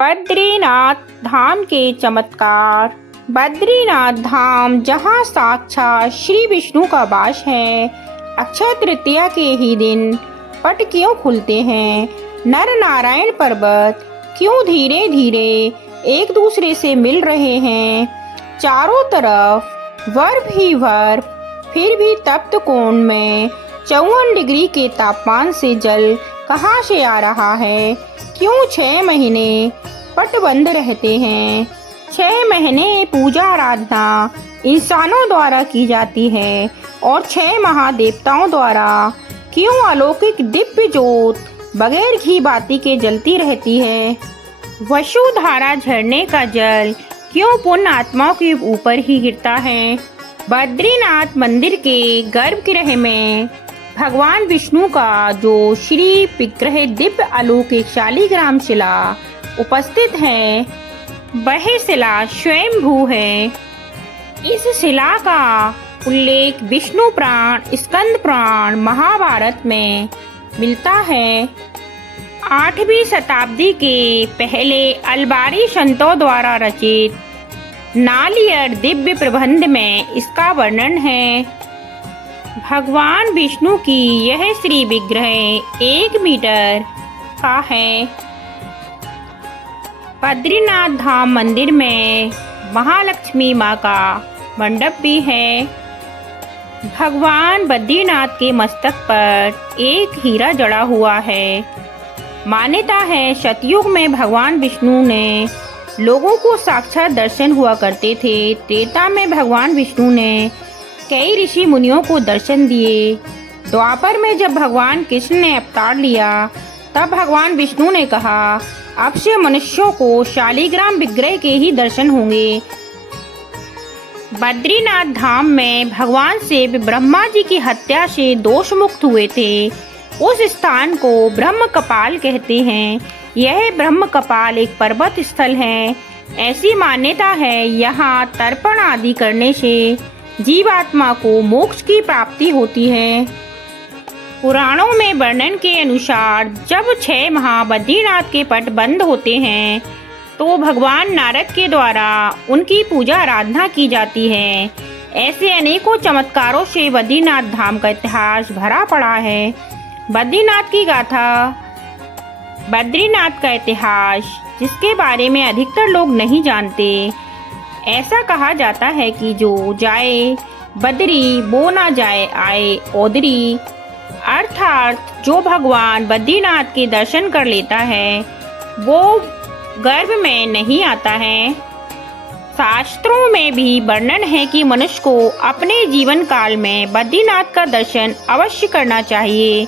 बद्रीनाथ धाम के चमत्कार। बद्रीनाथ धाम जहाँ साक्षात श्री विष्णु का वास है, अक्षय तृतीया के ही दिन पट क्यों खुलते हैं? नर नारायण पर्वत क्यों धीरे धीरे एक दूसरे से मिल रहे हैं? चारों तरफ बर्फ ही बर्फ, फिर भी तप्त कोण में 54 डिग्री के तापमान से जल कहाँ से आ रहा है? क्यों 6 महीने पट बंद रहते हैं? 6 महीने पूजा आराधना इंसानों द्वारा की जाती है और 6 महादेवताओं द्वारा क्यों अलौकिक दिव्य ज्योत बगैर घी बाती के जलती रहती है? वसुधारा झरने का जल क्यों पुण्य आत्माओं के ऊपर ही गिरता है? बद्रीनाथ मंदिर के गर्भगृह में भगवान विष्णु का जो श्री विग्रह दिव्य अलौकिक शालिग्राम शिला उपस्थित है, वह शिला स्वयंभू है। इस शिला का उल्लेख विष्णु पुराण, स्कंद पुराण, महाभारत में मिलता है। 8वीं शताब्दी के पहले अलबारी संतों द्वारा रचित नालियर दिव्य प्रबंध में इसका वर्णन है। भगवान विष्णु की यह श्री विग्रह 1 मीटर का है। बद्रीनाथ धाम मंदिर में महालक्ष्मी माँ का मंडप भी है। भगवान बद्रीनाथ के मस्तक पर एक हीरा जड़ा हुआ है। मान्यता है सतयुग में भगवान विष्णु ने लोगों को साक्षात दर्शन हुआ करते थे। त्रेता में भगवान विष्णु ने कई ऋषि मुनियों को दर्शन दिए। द्वापर में जब भगवान कृष्ण ने अवतार लिया, तब भगवान विष्णु ने कहा, अब से मनुष्यों को शालिग्राम विग्रह के ही दर्शन होंगे। बद्रीनाथ धाम में भगवान शिव ब्रह्मा जी की हत्या से दोष मुक्त हुए थे। उस स्थान को ब्रह्म कपाल कहते हैं। यह ब्रह्म कपाल एक पर्वत स्थल है। ऐसी मान्यता है यहाँ तर्पण आदि करने से जीवात्मा को मोक्ष की प्राप्ति होती है। पुराणों में वर्णन के अनुसार जब 6 माह बद्रीनाथ के पट बंद होते हैं, तो भगवान नारद के द्वारा उनकी पूजा आराधना की जाती है। ऐसे अनेकों चमत्कारों से बद्रीनाथ धाम का इतिहास भरा पड़ा है। बद्रीनाथ की गाथा, बद्रीनाथ का इतिहास, जिसके बारे में अधिकतर लोग नहीं जानते। ऐसा कहा जाता है कि जो जाए बद्री वो ना जाए आए ओदरी, अर्थात जो भगवान बद्रीनाथ के दर्शन कर लेता है वो गर्भ में नहीं आता है। शास्त्रों में भी वर्णन है कि मनुष्य को अपने जीवन काल में बद्रीनाथ का दर्शन अवश्य करना चाहिए।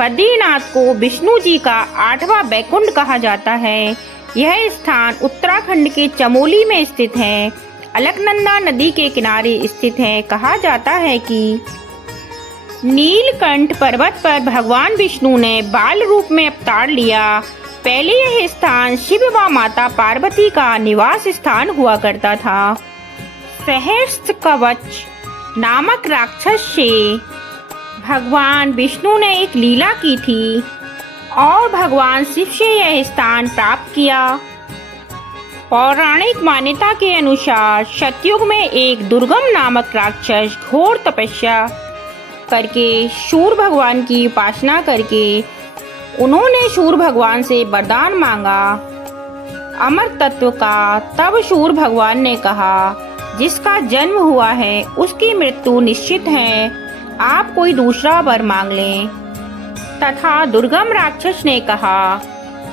बद्रीनाथ को विष्णु जी का 8वां बैकुंठ कहा जाता है। यह स्थान उत्तराखंड के चमोली में स्थित है। अलकनंदा नदी के किनारे स्थित है। कहा जाता है कि नीलकंठ पर्वत पर भगवान विष्णु ने बाल रूप में अवतार लिया। पहले यह स्थान शिव व माता पार्वती का निवास स्थान हुआ करता था। सहस्त्र कवच नामक राक्षस से भगवान विष्णु ने एक लीला की थी और भगवान शिव से यह स्थान प्राप्त किया। पौराणिक मान्यता के अनुसार सतयुग में एक दुर्गम नामक राक्षस घोर तपस्या करके सूर्य भगवान की उपासना करके उन्होंने सूर्य भगवान से वरदान मांगा अमर तत्व का। तब सूर्य भगवान ने कहा, जिसका जन्म हुआ है उसकी मृत्यु निश्चित है, आप कोई दूसरा वर मांग लें। तथा दुर्गम राक्षस ने कहा,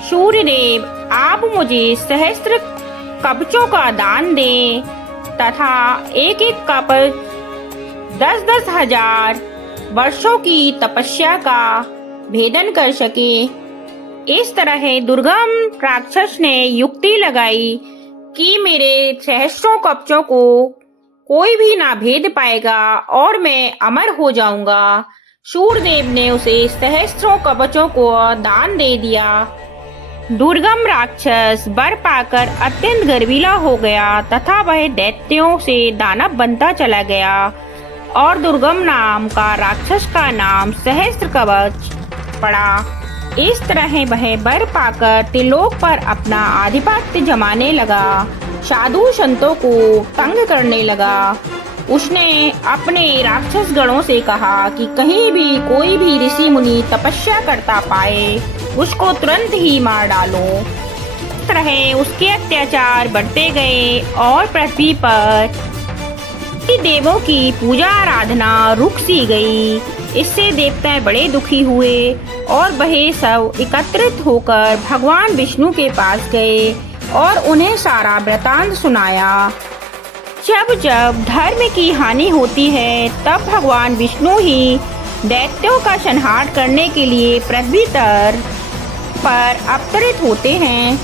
सूर्यदेव आप मुझे सहस्त्र कवचों का दान दें तथा एक एक कवच 10-10 हजार वर्षों की तपस्या का भेदन कर सके। इस तरह दुर्गम राक्षस ने युक्ति लगाई कि मेरे सहस्त्रों कवचों को कोई भी ना भेद पाएगा और मैं अमर हो जाऊंगा। सूर्यदेव ने उसे सहस्त्रों कवचों को दान दे दिया। दुर्गम राक्षस वर पाकर अत्यंत गर्वीला हो गया तथा वह दैत्यों से दानव बनता चला गया और दुर्गम नाम का राक्षस का नाम सहस्त्र कवच पड़ा। इस तरह वह वर पाकर त्रिलोक पर अपना आधिपत्य जमाने लगा, साधु संतों को तंग करने लगा। उसने अपने राक्षस गणों से कहा कि कहीं भी कोई भी ऋषि मुनि तपस्या करता पाए उसको तुरंत ही मार डालो। इस तरह उसके अत्याचार बढ़ते गए और पृथ्वी पर देवों की पूजा आराधना रुक सी गई। इससे देवता बड़े दुखी हुए और वह सब एकत्रित होकर भगवान विष्णु के पास गए और उन्हें सारा वृतांत सुनाया। जब जब धर्म की हानि होती है तब भगवान विष्णु ही दैत्यों का संहार करने के लिए पृथ्वी पर अवतरित होते हैं।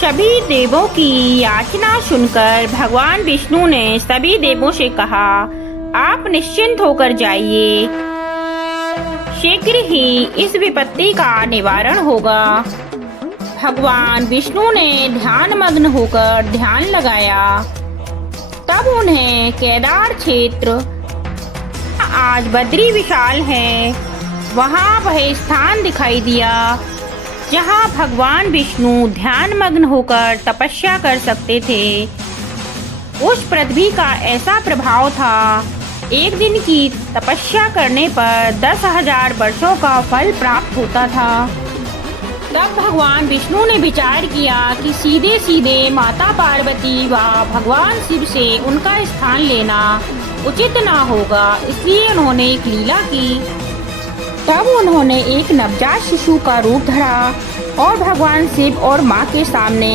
सभी देवों की याचना सुनकर भगवान विष्णु ने सभी देवों से कहा, आप निश्चिंत होकर जाइए, शीघ्र ही इस विपत्ति का निवारण होगा। भगवान विष्णु ने ध्यान मग्न होकर ध्यान लगाया। तब उन्हें केदार क्षेत्र, आज बद्री विशाल है, वहाँ वह स्थान दिखाई दिया जहाँ भगवान विष्णु ध्यान मग्न होकर तपस्या कर सकते थे। उस पृथ्वी का ऐसा प्रभाव था, एक दिन की तपस्या करने पर 10,000 वर्षों का फल प्राप्त होता था। तब भगवान विष्णु ने विचार किया कि सीधे सीधे माता पार्वती व भगवान शिव से उनका स्थान लेना उचित ना होगा, इसलिए उन्होंने एक लीला की। तब उन्होंने एक नवजात शिशु का रूप धरा और भगवान शिव और माँ के सामने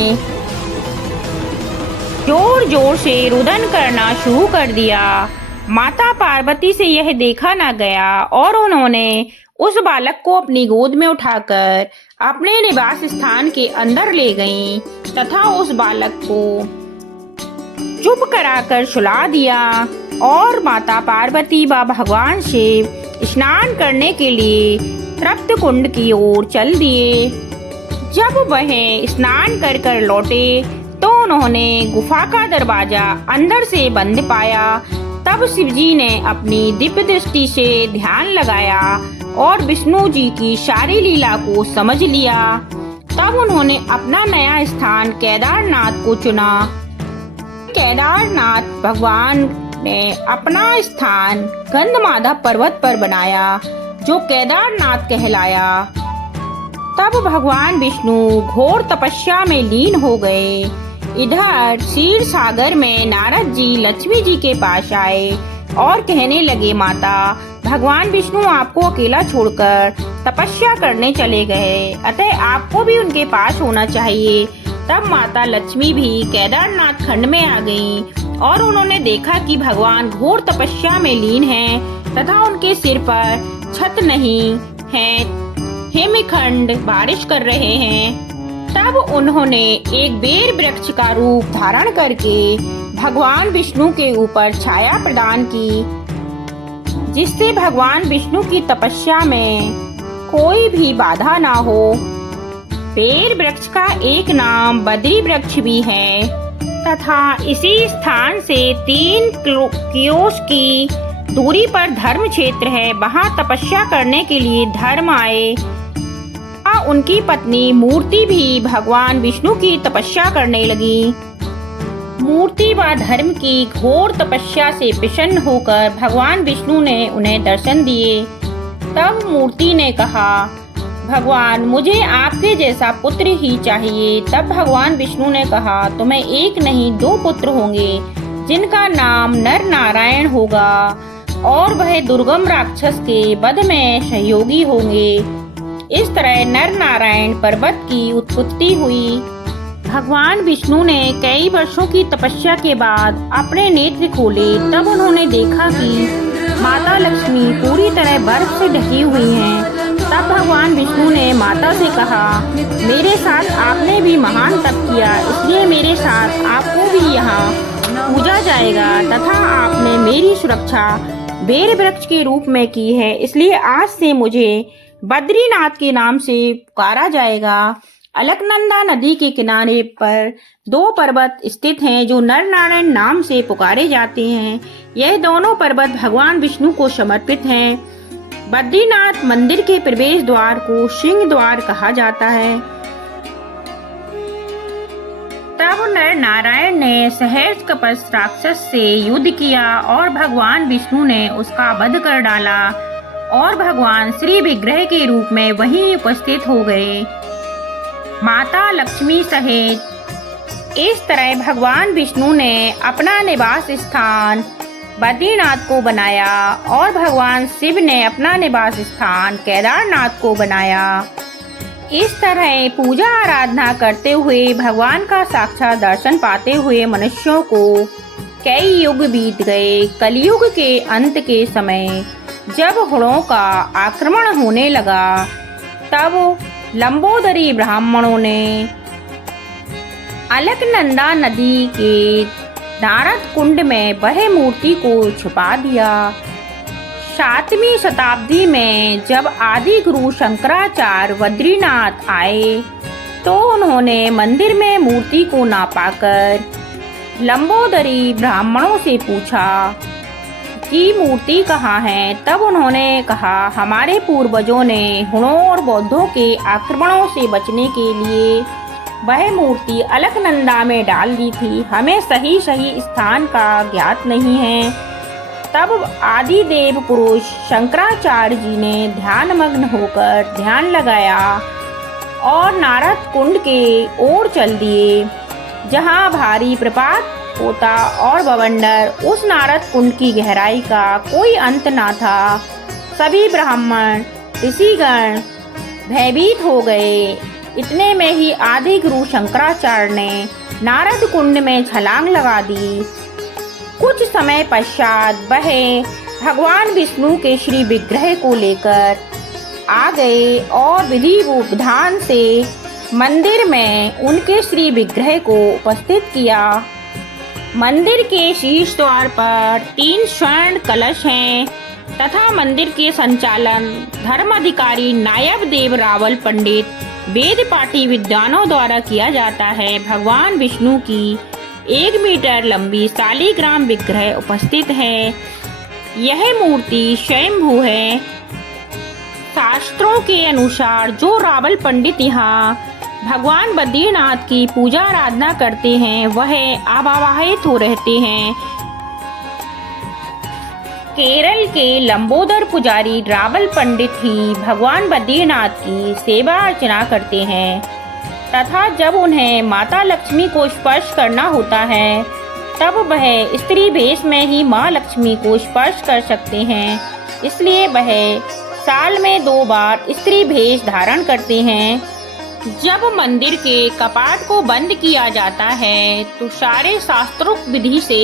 जोर जोर से रुदन करना शुरू कर दिया। माता पार्वती से यह देखा न गया और उन्होंने उस बालक को अपनी गोद में उठाकर अपने निवास स्थान के अंदर ले गईं तथा उस बालक को चुप कराकर सुला दिया और माता पार्वती व भगवान शिव स्नान करने के लिए तृप्त कुंड की ओर चल दिए। जब वह स्नान कर कर लौटे तो उन्होंने गुफा का दरवाजा अंदर से बंद पाया। तब शिवजी ने अपनी दिव्य दृष्टि से ध्यान लगाया और विष्णु जी की सारी लीला को समझ लिया। तब उन्होंने अपना नया स्थान केदारनाथ को चुना। केदारनाथ भगवान ने अपना स्थान गंधमादव पर्वत पर बनाया जो केदारनाथ कहलाया। तब भगवान विष्णु घोर तपस्या में लीन हो गए। इधर क्षीर सागर में नारद जी लक्ष्मी जी के पास आए और कहने लगे, माता, भगवान विष्णु आपको अकेला छोड़कर तपस्या करने चले गए, अतः आपको भी उनके पास होना चाहिए। तब माता लक्ष्मी भी केदारनाथ खंड में आ गईं और उन्होंने देखा कि भगवान घोर तपस्या में लीन हैं तथा उनके सिर पर छत नहीं है, हिमखंड बारिश कर रहे हैं। तब उन्होंने एक बेर वृक्ष का रूप धारण करके भगवान विष्णु के ऊपर छाया प्रदान की, जिससे भगवान विष्णु की तपस्या में कोई भी बाधा ना हो। बेर वृक्ष का एक नाम बद्री वृक्ष भी है तथा इसी स्थान से 3 कोस की दूरी पर धर्म क्षेत्र है। वहाँ तपस्या करने के लिए धर्म आए। उनकी पत्नी मूर्ति भी भगवान विष्णु की तपस्या करने लगी। मूर्ति व धर्म की घोर तपस्या से प्रसन्न होकर भगवान विष्णु ने उन्हें दर्शन दिए। तब मूर्ति ने कहा, भगवान, मुझे आपके जैसा पुत्र ही चाहिए। तब भगवान विष्णु ने कहा, तुम्हें एक नहीं 2 पुत्र होंगे, जिनका नाम नर नारायण होगा और वह दुर्गम राक्षस के वध में सहयोगी होंगे। इस तरह नर नारायण पर्वत की उत्पत्ति हुई। भगवान विष्णु ने कई वर्षों की तपस्या के बाद अपने नेत्र खोले। तब उन्होंने देखा कि माता लक्ष्मी पूरी तरह बर्फ से ढकी हुई हैं। तब भगवान विष्णु ने माता से कहा, मेरे साथ आपने भी महान तप किया, इसलिए मेरे साथ आपको भी यहाँ पूजा जाएगा तथा आपने मेरी सुरक्षा बेर वृक्ष के रूप में की है, इसलिए आज से मुझे बद्रीनाथ के नाम से पुकारा जाएगा। अलकनंदा नदी के किनारे पर 2 पर्वत स्थित हैं जो नर नारायण नाम से पुकारे जाते हैं। यह दोनों पर्वत भगवान विष्णु को समर्पित हैं। बद्रीनाथ मंदिर के प्रवेश द्वार को सिंह द्वार कहा जाता है। तब नर नारायण ने सहस्त्र राक्षस से युद्ध किया और भगवान विष्णु ने उसका वध कर डाला और भगवान श्री विग्रह के रूप में वहीं उपस्थित हो गए, माता लक्ष्मी सहित। इस तरह भगवान विष्णु ने अपना निवास स्थान बद्रीनाथ को बनाया और भगवान शिव ने अपना निवास स्थान केदारनाथ को बनाया। इस तरह पूजा आराधना करते हुए भगवान का साक्षात दर्शन पाते हुए मनुष्यों को कई युग बीत गए। कलयुग के अंत के समय जब हुणों का आक्रमण होने लगा, तब लंबोदरी ब्राह्मणों ने अलकनंदा नदी के नारद कुंड में वह मूर्ति को छुपा दिया। 7वीं शताब्दी में जब आदि गुरु शंकराचार्य बद्रीनाथ आए तो उन्होंने मंदिर में मूर्ति को ना पाकर लंबोदरी ब्राह्मणों से पूछा कि मूर्ति कहाँ है। तब उन्होंने कहा, हमारे पूर्वजों ने हुणों और बौद्धों के आक्रमणों से बचने के लिए वह मूर्ति अलकनंदा में डाल दी थी, हमें सही स्थान का ज्ञात नहीं है। तब आदिदेव पुरुष शंकराचार्य जी ने ध्यानमग्न होकर ध्यान लगाया और नारद कुंड के ओर चल दिए, जहाँ भारी प्रपात होता और बवंडर। उस नारद कुंड की गहराई का कोई अंत ना था। सभी ब्राह्मण ऋषिगण भयभीत हो गए। इतने में ही आदि गुरु शंकराचार्य ने नारद कुंड में छलांग लगा दी। कुछ समय पश्चात वह भगवान विष्णु के श्री विग्रह को लेकर आ गए और विधि विधान से मंदिर में उनके श्री विग्रह को उपस्थित किया। मंदिर के शीर्ष द्वार पर 3 स्वर्ण कलश हैं तथा मंदिर के संचालन धर्माधिकारी नायब देव रावल पंडित वेद पाठी विद्वानों द्वारा किया जाता है। भगवान विष्णु की 1 मीटर लंबी शालिग्राम विग्रह उपस्थित है। यह मूर्ति स्वयंभू है। शास्त्रों के अनुसार जो रावल पंडित यहाँ भगवान बद्रीनाथ की पूजा आराधना करते हैं वह आवाहित हो रहते हैं। केरल के लंबोदर पुजारी रावल पंडित ही भगवान बद्रीनाथ की सेवा अर्चना करते हैं तथा जब उन्हें माता लक्ष्मी को स्पर्श करना होता है तब वह स्त्री वेश में ही माँ लक्ष्मी को स्पर्श कर सकते हैं। इसलिए वह साल में 2 बार स्त्री वेश धारण करते हैं। जब मंदिर के कपाट को बंद किया जाता है तो सारे शास्त्रोक्त विधि से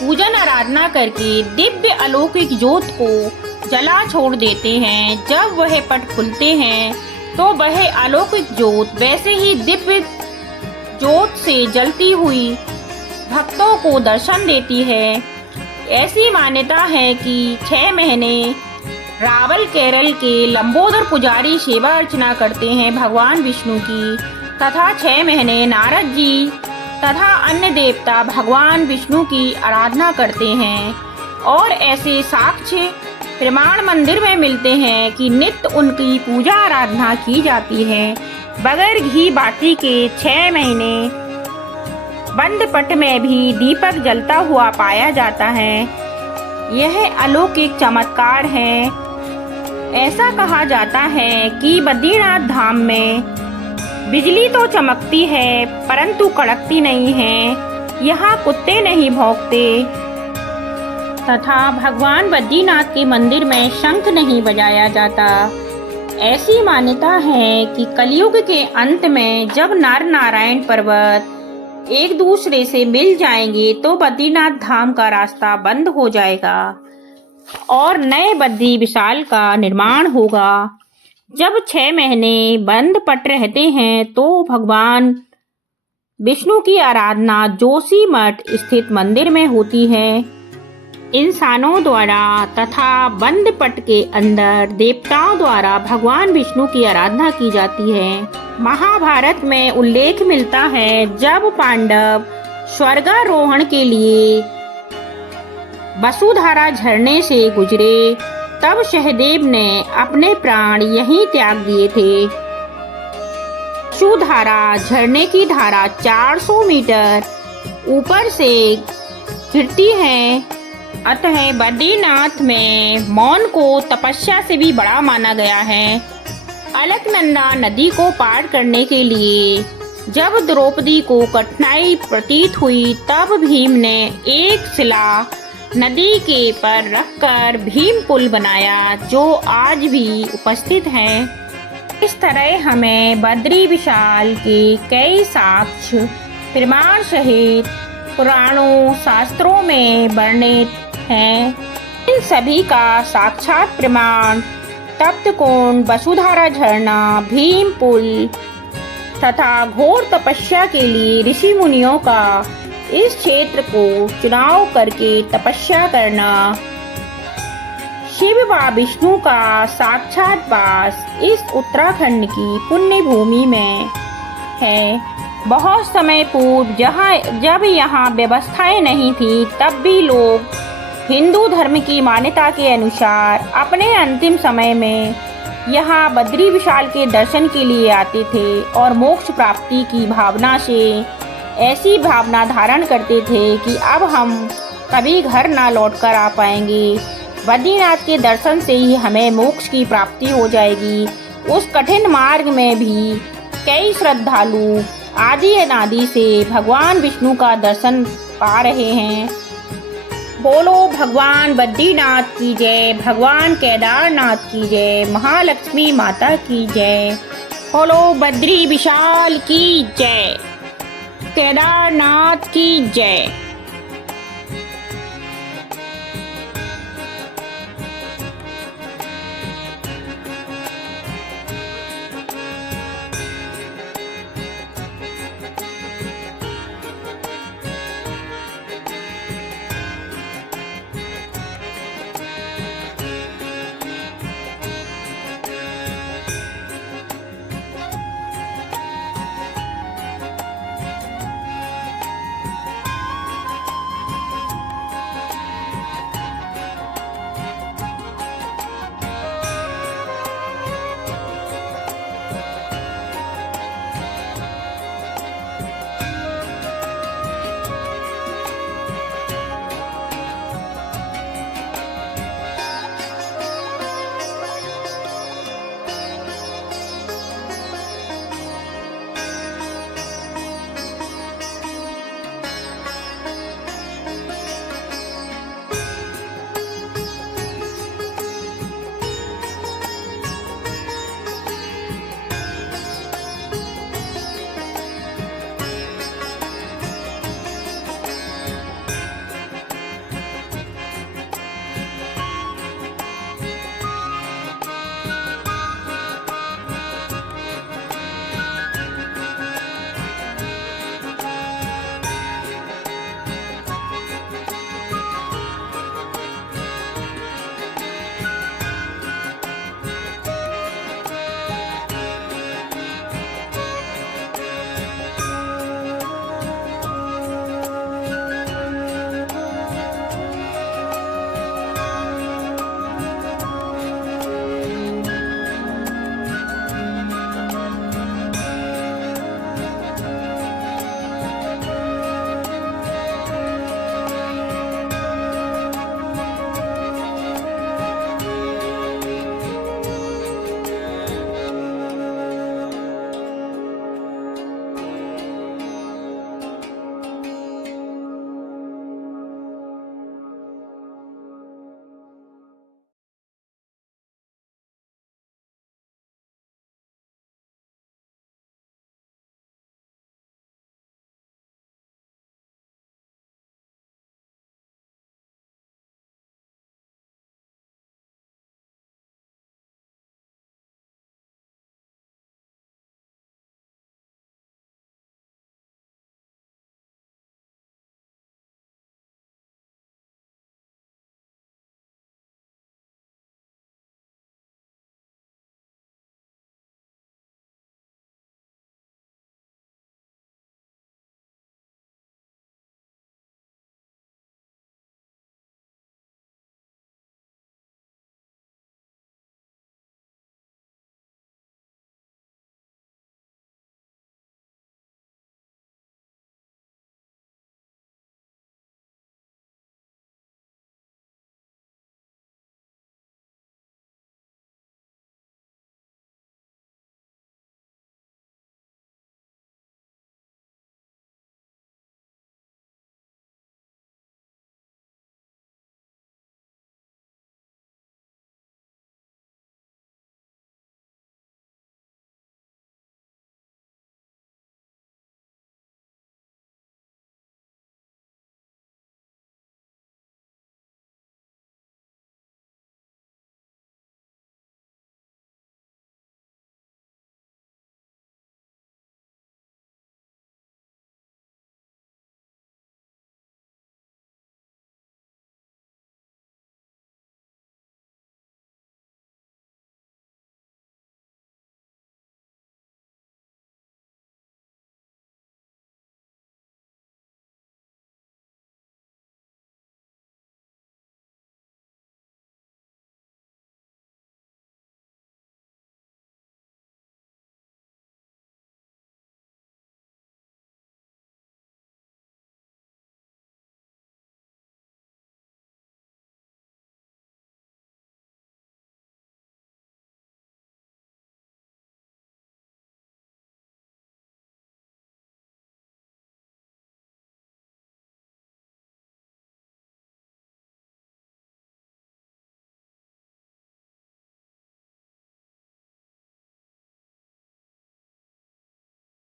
पूजन आराधना करके दिव्य अलौकिक ज्योत को जला छोड़ देते हैं। जब वह पट खुलते हैं तो वह अलौकिक ज्योत वैसे ही दिव्य ज्योत से जलती हुई भक्तों को दर्शन देती है। ऐसी मान्यता है कि 6 महीने रावल केरल के लंबोदर पुजारी सेवा अर्चना करते हैं भगवान विष्णु की तथा 6 महीने नारद जी तथा अन्य देवता भगवान विष्णु की आराधना करते हैं। और ऐसे साक्ष्य प्रमाण मंदिर में मिलते हैं कि नित्य उनकी पूजा आराधना की जाती है। बगैर घी बाती के 6 महीने बंद पट में भी दीपक जलता हुआ पाया जाता है। यह अलौकिक चमत्कार है। ऐसा कहा जाता है कि बद्रीनाथ धाम में बिजली तो चमकती है परंतु कड़कती नहीं है। यहाँ कुत्ते नहीं भौंकते तथा भगवान बद्रीनाथ के मंदिर में शंख नहीं बजाया जाता। ऐसी मान्यता है कि कलयुग के अंत में जब नर नारायण पर्वत एक दूसरे से मिल जाएंगे तो बद्रीनाथ धाम का रास्ता बंद हो जाएगा और नए बद्री विशाल का निर्माण होगा। जब 6 महीने बंद पट रहते हैं तो भगवान विष्णु की आराधना जोशीमठ स्थित मंदिर में होती है। इंसानों द्वारा तथा बंद पट के अंदर देवताओं द्वारा भगवान विष्णु की आराधना की जाती है। महाभारत में उल्लेख मिलता है जब पांडव स्वर्गारोहण के लिए वसुधारा झरने से गुजरे तब सहदेव ने अपने प्राण यहीं त्याग दिए थे। सुधारा झरने की धारा 400 मीटर ऊपर से गिरती है। अतः बद्रीनाथ में मौन को तपस्या से भी बड़ा माना गया है। अलकनंदा नदी को पार करने के लिए जब द्रौपदी को कठिनाई प्रतीत हुई, तब भीम ने एक शिला नदी के पर रखकर भीम पुल बनाया, जो आज भी उपस्थित है। इस तरह हमें बद्री विशाल के कई साक्ष्य प्रमाण सहित पुराणों शास्त्रों में वर्णित हैं। इन सभी का साक्षात प्रमाण तप्तकुंड, वसुधारा झरना, भीम पुल तथा घोर तपस्या के लिए ऋषि मुनियों का इस क्षेत्र को चुनाव करके तपस्या करना, शिव व विष्णु का साक्षात वास इस उत्तराखंड की पुण्य भूमि में है। बहुत समय पूर्व जब यहाँ व्यवस्थाएं नहीं थी, तब भी लोग हिंदू धर्म की मान्यता के अनुसार अपने अंतिम समय में यहाँ बद्री विशाल के दर्शन के लिए आते थे और मोक्ष प्राप्ति की भावना से ऐसी भावना धारण करते थे कि अब हम कभी घर ना लौटकर आ पाएंगे। बद्रीनाथ के दर्शन से ही हमें मोक्ष की प्राप्ति हो जाएगी। उस कठिन मार्ग में भी कई श्रद्धालु आदि अनादि से भगवान विष्णु का दर्शन पा रहे हैं। बोलो भगवान बद्रीनाथ की जय, भगवान केदारनाथ की जय, महालक्ष्मी माता की जय। बोलो बद्री विशाल की जय, केदारनाथ की जय।